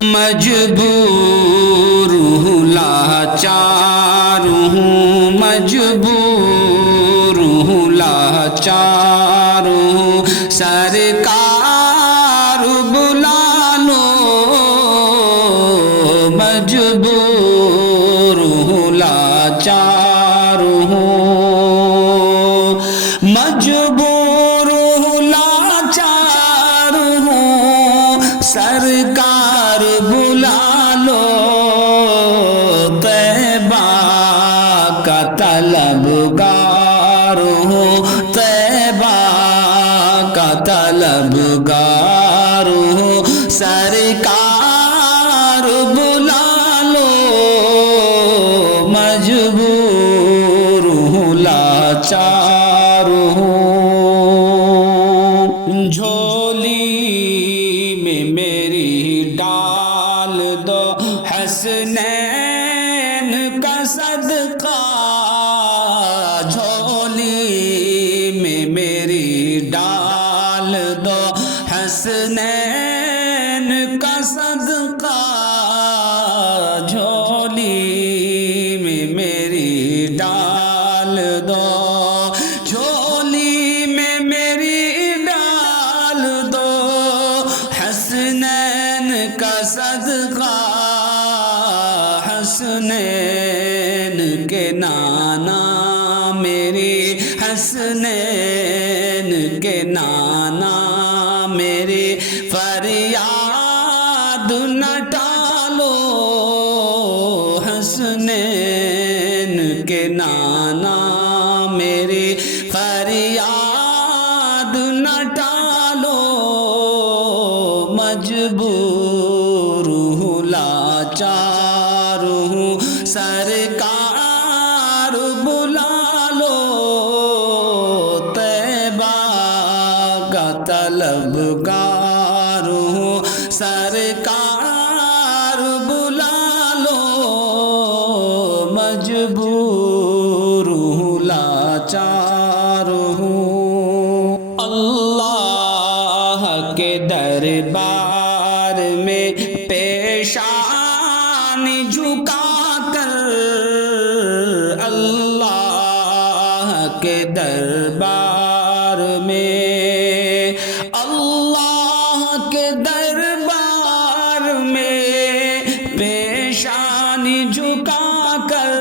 مجبور ہوں لاچار ہوں، مجبور ہوں لاچار ہوں، سرکار بلا لو، مجبور ہوں لاچار ہوں، مجبور ہوں لاچار ہوں، سرکار بلا لو، طیبہ کا طلبگار ہوں، طیبہ کا طلبگار ہوں، سرکار بلا لو، مجبور ہوں لاچار ہوں، جھولی میں میری ڈال دو حسنین کا صدقہ، جھولی میں میری ڈال دو حسنین کا صدقہ، جھولی میں میری ڈال دو، جھولی میں میری ڈال دو حسنین کا صدقہ، حسنین کے نانا میری، حسنین کے نانا میری فریاد نہ ٹالو، حسنین کے نانا میری فریاد نہ ٹالو، مجبور ہوں لاچار ہوں، سرکار بلا لو، طیبہ کا طلبگار ہوں، سرکار بلا لو، مجبور ہوں لاچار ہوں، اللہ کے دربار میں پیشانی جھکا کر، اللہ کے دربار میں، اللہ کے دربار میں پیشانی جھکا کر،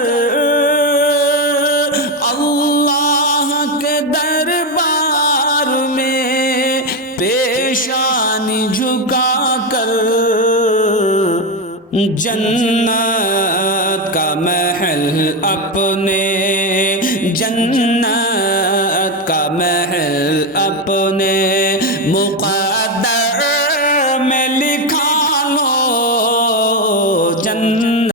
اللہ کے دربار میں پیشانی جھکا کر، جنت کا محل اپنے، جنت کا محل اپنے